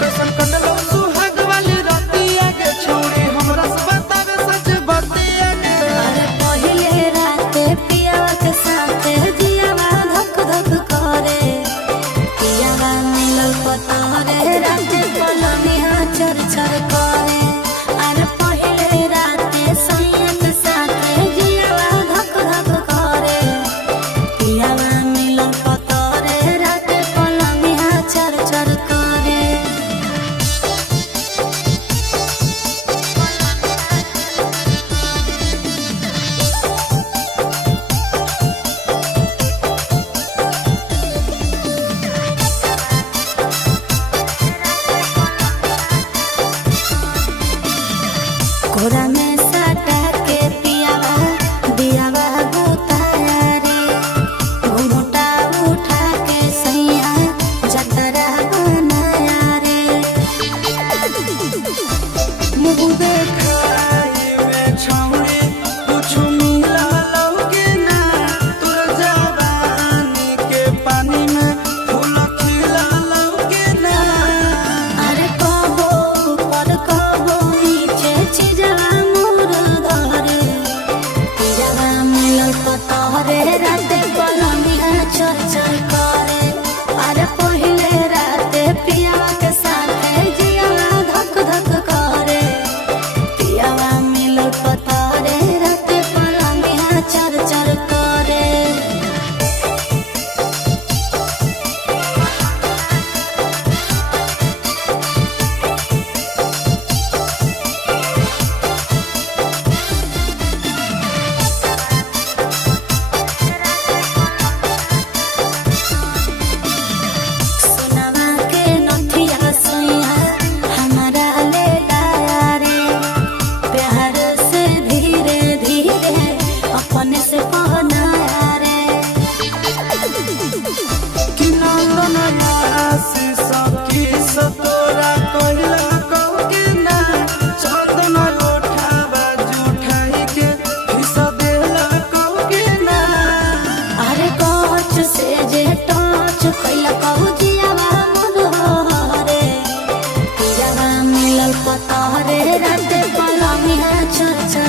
कैसन कटलो सुहाग वाली रतिया के छोड़ी हमरा से बतावे सच बतिया के। अरे पहिले राते पियावा के साथे जियावा धक धक करे, पियावा मिलल पतरे राते पलनिया चर चर करे। अरे पहिले राते सैया के साथे जियावा धक धक करे, पियावा मिलल पतरे राते पलनिया चर चर करे। कोरा में सटा के पियावा दियावा बुताया रे, घुंघटा उठा के सैया जतरा बनाया रे। मुँह देखाई में छौड़ी कुछ मिला लौके ना, तोर जवानी के पानी में फूल खिला लौके ना। अरे कबो ऊपर कबो नीचे चिजवा मोर धरे, पियावा मिलल पतरे राते पलनिया चर चर करे। अरे पहिले राते पियावा के साथे जियावा धक धक करे, पियावा मिलल पतरे राते पलनिया चर चर करे। सोनवा के नथिया सैया हमारा ले लाया रे, प्यार से धीरे धीरे अपने से पहनाया रे। कि नंदन आशीष की सतोरा कहिला कहके ना, चंदन उठावा जुठाई के हिस्सा देला कहके ना। अरे कोच से जे टच कैला कहू जियावा मनोहरे, पियावा मिलल पतरे राते पलनिया चर चर